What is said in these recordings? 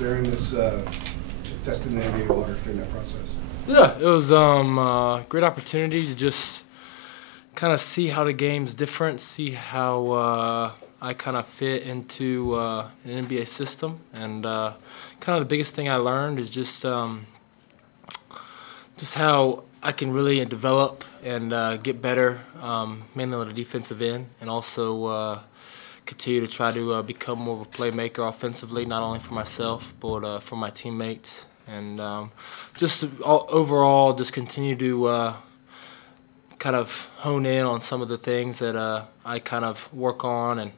during this testing the NBA waters during that process? Yeah, it was a great opportunity to just kind of see how the game's different, see how I kind of fit into an NBA system, and kind of the biggest thing I learned is just how I can really develop and get better, mainly on the defensive end, and also continue to try to become more of a playmaker offensively, not only for myself but for my teammates, and just overall just continue to kind of hone in on some of the things that I kind of work on and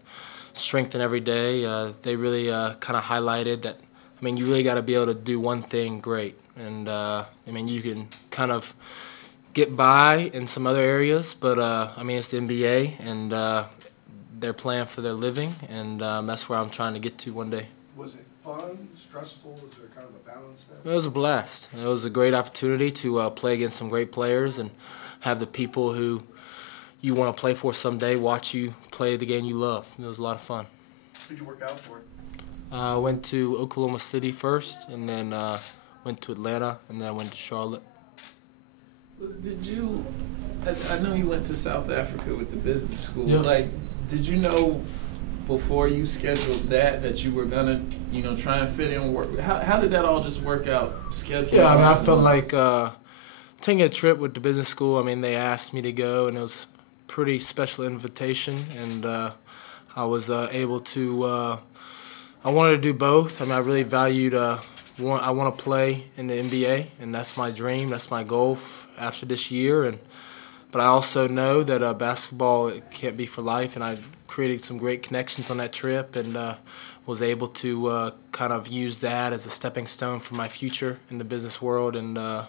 strengthen every day. They really kind of highlighted that, I mean, you really got to be able to do one thing great. And, I mean, you can kind of get by in some other areas, but, I mean, it's the NBA, and they're playing for their living, and that's where I'm trying to get to one day. Was it fun, stressful? Was there kind of a balance there? It was a blast. It was a great opportunity to play against some great players and have the people who you want to play for someday watch you play the game you love. It was a lot of fun. Who'd you work out for? I went to Oklahoma City first, and then went to Atlanta, and then I went to Charlotte. Did you? I know you went to South Africa with the business school. Yeah. Like, did you know before you scheduled that you were gonna, try and fit in work? How did that all just work out? Schedule? Yeah, I mean, I felt like taking a trip with the business school. I mean, they asked me to go, and it was a pretty special invitation, and I was able to. I wanted to do both. I mean, I really valued. I want to play in the NBA, and that's my dream. That's my goal after this year. But I also know that basketball, it can't be for life, and I created some great connections on that trip, and was able to kind of use that as a stepping stone for my future in the business world. And I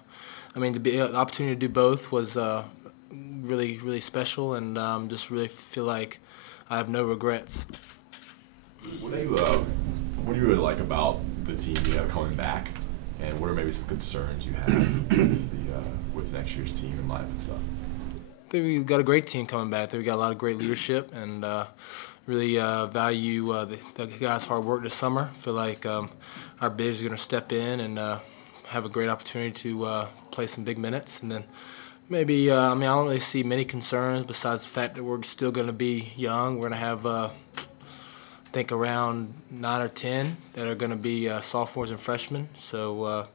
mean, the opportunity to do both was really, really special, and just really feel like I have no regrets. What do you really like about the team you have coming back, and what are maybe some concerns you have with next year's team and lineup and stuff? I think we've got a great team coming back. I think we got a lot of great leadership, and really value the guys' hard work this summer. I feel like our bigs are going to step in and have a great opportunity to play some big minutes. And then maybe, I mean, I don't really see many concerns besides the fact that we're still going to be young. We're going to have, I think, around 9 or 10 that are going to be sophomores and freshmen. So,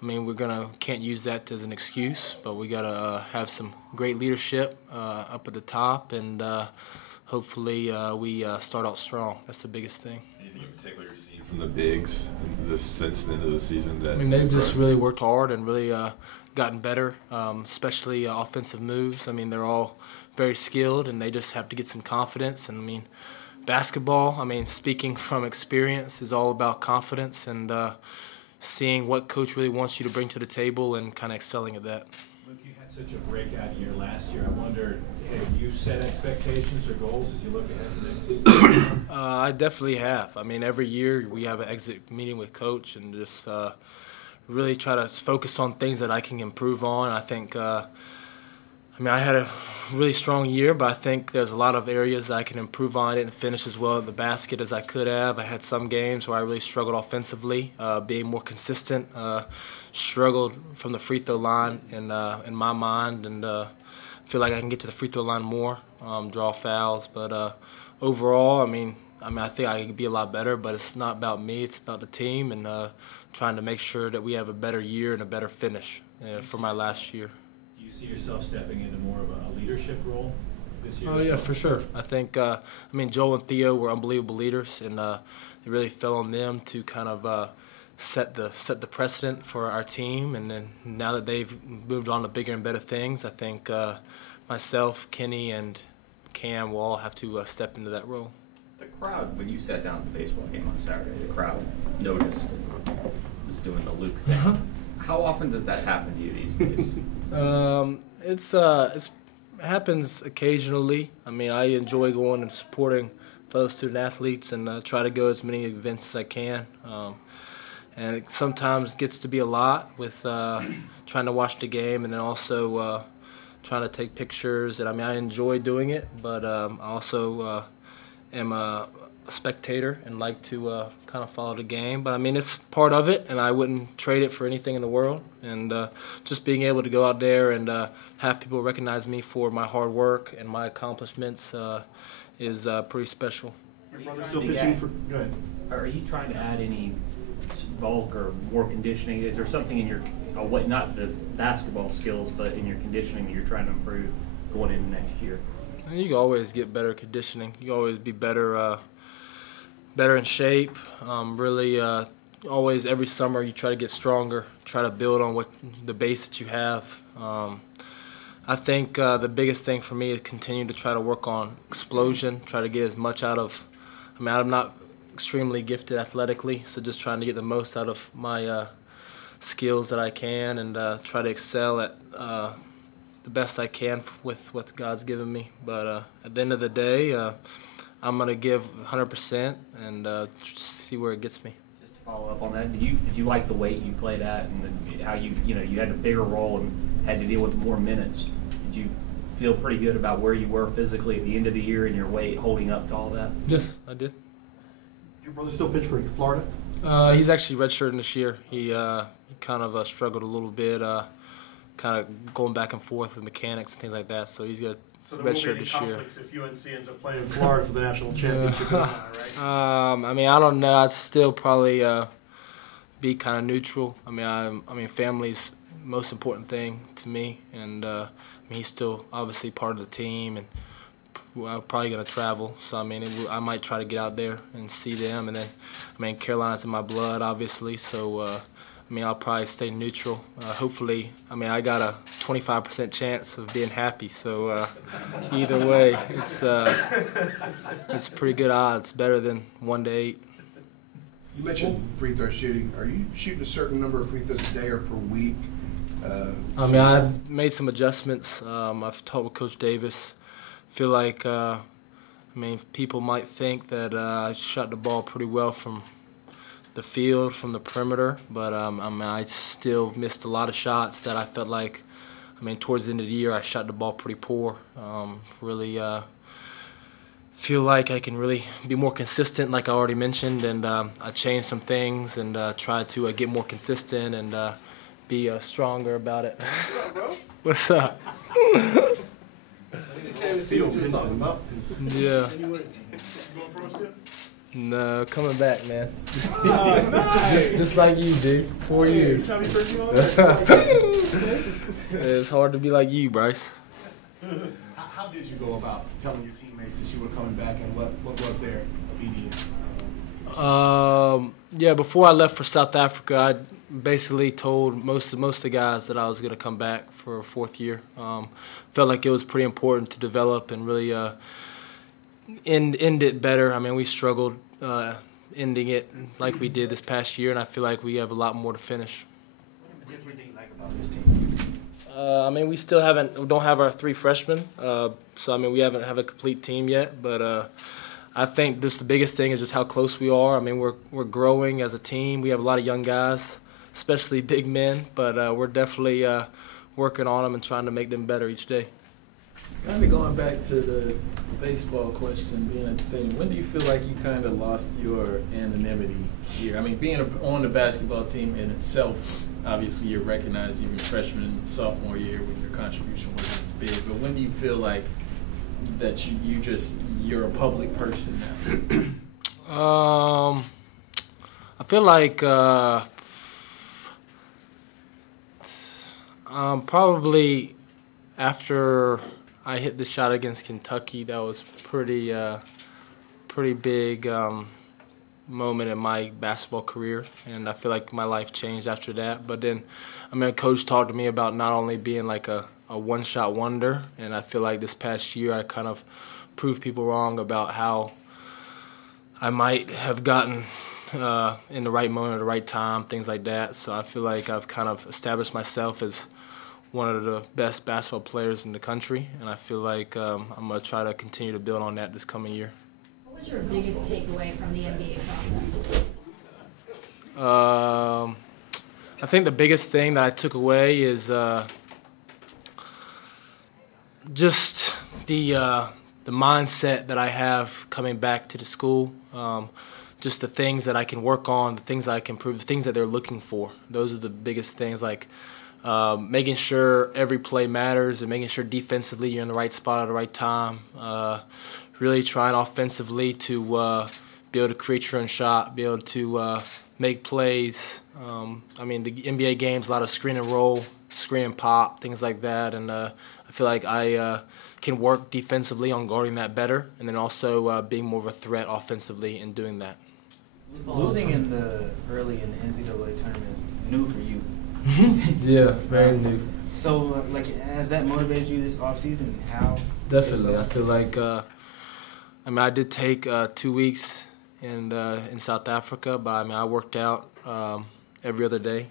I mean, can't use that as an excuse, but we got to have some great leadership up at the top, and hopefully we start out strong. That's the biggest thing. Anything in particular you're seeing from the bigs since the end of the season? I mean, they've just really worked hard and really gotten better, especially offensive moves. I mean, they're all very skilled, and they just have to get some confidence. And I mean, basketball, I mean, speaking from experience, is all about confidence and seeing what coach really wants you to bring to the table and kind of excelling at that. Luke, you had such a breakout year last year. I wonder, have you set expectations or goals as you look ahead to next season? I definitely have. I mean, every year we have an exit meeting with coach and just really try to focus on things that I can improve on. I think, I mean, I had a really strong year, but I think there's a lot of areas that I can improve on. I didn't finish as well at the basket as I could have. I had some games where I really struggled offensively, being more consistent, struggled from the free throw line in my mind, and feel like I can get to the free throw line more, draw fouls. But overall, I mean, I think I can be a lot better, but it's not about me. It's about the team, and trying to make sure that we have a better year and a better finish for my last year. Do you see yourself stepping into more of a leadership role this year? Oh, yeah, for sure. I think, I mean, Joel and Theo were unbelievable leaders, and it really fell on them to kind of set the precedent for our team. And then now that they've moved on to bigger and better things, I think myself, Kenny, and Cam will all have to step into that role. The crowd, when you sat down at the baseball game on Saturday, the crowd noticed and was doing the Luke thing. How often does that happen to you these days? It happens occasionally. I mean, I enjoy going and supporting fellow student athletes and try to go as many events as I can. And it sometimes gets to be a lot with trying to watch the game and then also trying to take pictures. And I mean, I enjoy doing it, but I also am a a spectator and like to kind of follow the game. But I mean, it's part of it, and I wouldn't trade it for anything in the world. And just being able to go out there and have people recognize me for my hard work and my accomplishments is pretty special. Your brother's still pitching for. Go ahead. Are you trying to add any bulk or more conditioning? Is there something in your, not the basketball skills, but in your conditioning that you're trying to improve going into next year? You can always get better conditioning. You can always be better, better in shape. Really, always every summer you try to get stronger, try to build on what the base that you have. I think the biggest thing for me is continue to try to work on explosion, try to get as much out of. I mean, I'm not extremely gifted athletically, so just trying to get the most out of my skills that I can and try to excel at the best I can with what God's given me. But at the end of the day, I'm going to give 100% and see where it gets me. Just to follow up on that, did you like the weight you played at and how you had a bigger role and had to deal with more minutes? Did you feel pretty good about where you were physically at the end of the year and your weight holding up to all that? Yes, I did. Your brother still pitch for Florida? He's actually redshirting this year. He kind of struggled a little bit, kind of going back and forth with mechanics and things like that. So he's got redshirt this year. Conflicts if UNC ends up playing Florida for the national championship, right? I mean, I don't know. I'd still probably be kind of neutral. I mean, family's the most important thing to me, and I mean, he's still obviously part of the team, and I'm probably gonna travel. So I mean, I might try to get out there and see them, and then I mean, Carolina's in my blood, obviously. So I mean, I'll probably stay neutral. Hopefully, I mean, I got a 25% chance of being happy. So either way, it's pretty good odds, better than 1 to 8. You mentioned free throw shooting. Are you shooting a certain number of free throws a day or per week? I mean, I've made some adjustments. I've talked with Coach Davis. Feel like, I mean, people might think that I shot the ball pretty well from the field, from the perimeter, but I mean, I still missed a lot of shots that I felt like, I mean, towards the end of the year, I shot the ball pretty poor. Really feel like I can really be more consistent, like I already mentioned, and I changed some things and tried to get more consistent and be stronger about it. What's up? Yeah. No, coming back, man. Just like you, dude. 4 years. It's hard to be like you, Bryce. How did you go about telling your teammates that you were coming back, and what was their immediate? Yeah, before I left for South Africa, I basically told most of the guys that I was going to come back for a 4th year. Felt like it was pretty important to develop and really end it better. I mean, we struggled ending it like we did this past year, and I feel like we have a lot more to finish. What do you like about this team? I mean, we still don't have our 3 freshmen, so I mean, we haven't have a complete team yet. But I think just the biggest thing is just how close we are. I mean, we're growing as a team. We have a lot of young guys, especially big men, but we're definitely working on them and trying to make them better each day. Kind of going back to the baseball question, being at the stadium, when do you feel like you kind of lost your anonymity here? I mean, being on the basketball team in itself, obviously you're recognized even freshman and sophomore year with your contribution wasn't as big, but when do you feel like that you're a public person now? I feel like probably after I hit the shot against Kentucky, that was pretty big moment in my basketball career, and I feel like my life changed after that. But then, I mean, Coach talked to me about not only being like a one-shot wonder, and I feel like this past year I kind of proved people wrong about how I might have gotten in the right moment at the right time, things like that. So I feel like I've kind of established myself as one of the best basketball players in the country, and I feel like I'm going to try to continue to build on that this coming year. What was your biggest takeaway from the NBA process? I think the biggest thing that I took away is just the mindset that I have coming back to the school, just the things that I can work on, the things that I can improve, the things that they're looking for. Those are the biggest things, like making sure every play matters and making sure defensively you're in the right spot at the right time. Really trying offensively to be able to create your own shot, be able to make plays. I mean, the NBA game's a lot of screen and roll, screen and pop, things like that, and I feel like I can work defensively on guarding that better, and then also being more of a threat offensively in doing that. Losing early in the NCAA tournament is new for you. Yeah, very new. So, like, has that motivated you this offseason? How? Definitely. I feel like, I mean, I did take 2 weeks in South Africa, but I mean, I worked out every other day.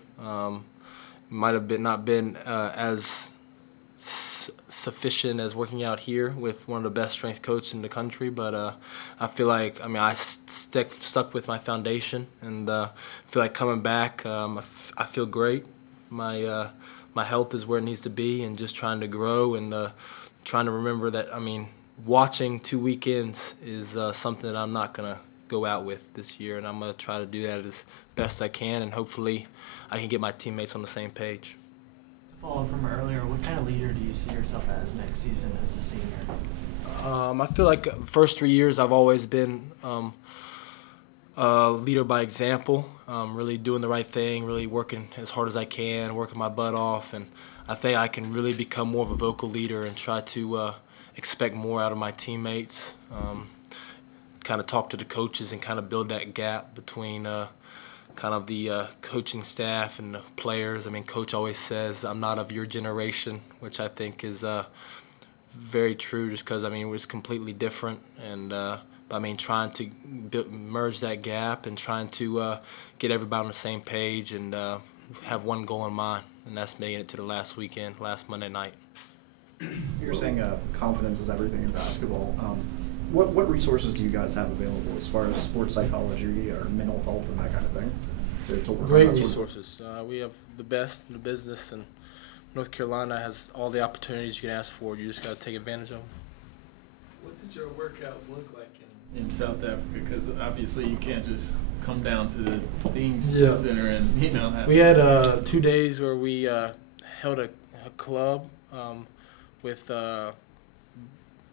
Might have not been as sufficient as working out here with one of the best strength coaches in the country, but I feel like, I mean, I stuck with my foundation, and feel like coming back, I feel great. My health is where it needs to be, and just trying to grow and trying to remember that, I mean, watching 2 weekends is something that I'm not going to go out with this year, and I'm going to try to do that as best I can, and hopefully I can get my teammates on the same page. To follow up from earlier, what kind of leader do you see yourself as next season as a senior? I feel like the first 3 years I've always been a leader by example, really doing the right thing, really working as hard as I can, working my butt off, and I think I can really become more of a vocal leader and try to expect more out of my teammates, kind of talk to the coaches and kind of build that gap between kind of the coaching staff and the players. I mean, Coach always says, I'm not of your generation, which I think is very true, just because, I mean, it was completely different, and I mean, trying to merge that gap and trying to get everybody on the same page and have one goal in mind, and that's making it to the last weekend, last Monday night. You're saying confidence is everything in basketball. What resources do you guys have available as far as sports psychology or mental health and that kind of thing to work Great on that resources. We have the best in the business, and North Carolina has all the opportunities you can ask for. You just got to take advantage of them. What did your workouts look like in South Africa? Because obviously you can't just come down to the Dean's Center and, you know. We had 2 days where we held a club with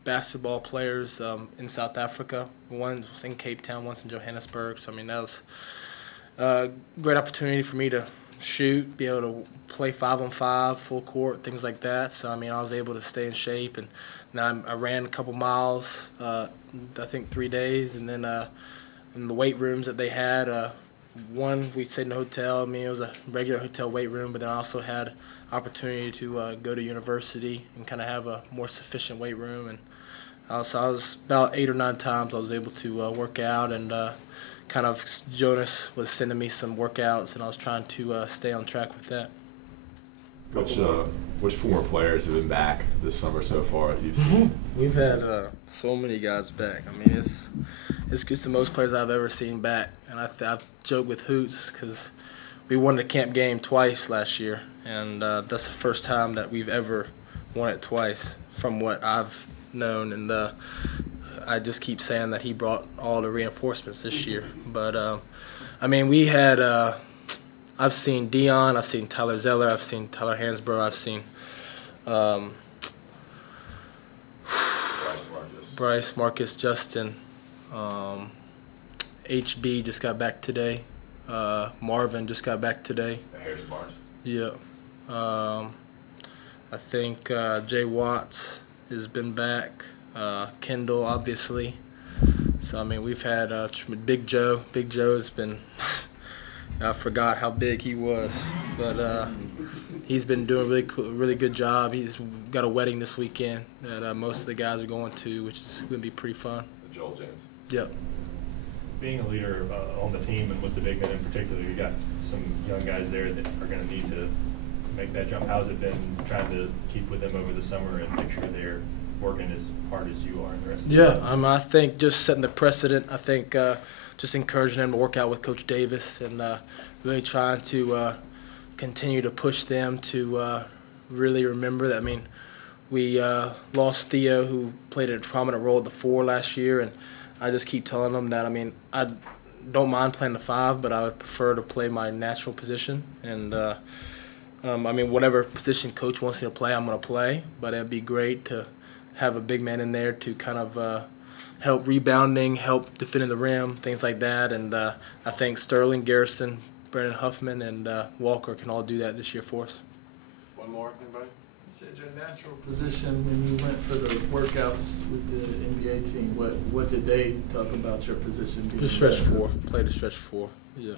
basketball players in South Africa. One was in Cape Town, once in Johannesburg. So, I mean, that was a great opportunity for me to shoot, be able to play 5-on-5, full court, things like that. So, I mean, I was able to stay in shape. And now I ran a couple miles, I think 3 days. And then in the weight rooms that they had, one, we stayed in a hotel. I mean, it was a regular hotel weight room, but then I also had opportunity to go to university and kind of have a more sufficient weight room. And so I was about 8 or 9 times I was able to work out, and kind of Jonas was sending me some workouts, and I was trying to stay on track with that. Which former players have been back this summer so far that you've seen? We've had so many guys back. I mean, it's the most players I've ever seen back, and I've joked with Hoots because we won the camp game twice last year, and that's the first time that we've ever won it twice from what I've known, and I just keep saying that he brought all the reinforcements this year. But I mean, we had I've seen Dion, I've seen Tyler Zeller, I've seen Tyler Hansbrough, I've seen Bryce, Marcus, Justin, HB just got back today, Marvin just got back today. Harrison Barnes. Yeah. I think Jay Watts has been back. Kendall, obviously. So, I mean, we've had Big Joe. Big Joe has been I forgot how big he was. But he's been doing a really good job. He's got a wedding this weekend that most of the guys are going to, which is going to be pretty fun. Joel James. Yep. Being a leader on the team, and with the big men in particular, you got some young guys there that are going to need to make that jump. How's it been trying to keep with them over the summer and make sure they're working as hard as you are and the rest of the time? I think just setting the precedent. I think just encouraging them to work out with Coach Davis and really trying to continue to push them to really remember that. I mean, We lost Theo, who played a prominent role at the 4 last year, and I just keep telling them that, I mean, I don't mind playing the 5, but I would prefer to play my natural position. And, I mean, whatever position coach wants me to play, I'm going to play. But it'd be great to have a big man in there to kind of help rebounding, help defending the rim, things like that. And I think Sterling, Garrison, Brandon Huffman, and Walker can all do that this year for us. One more, anybody? You said your natural position when you went for the workouts with the NBA team. What did they talk about your position being? Just stretch 4. Play the stretch 4. Yeah.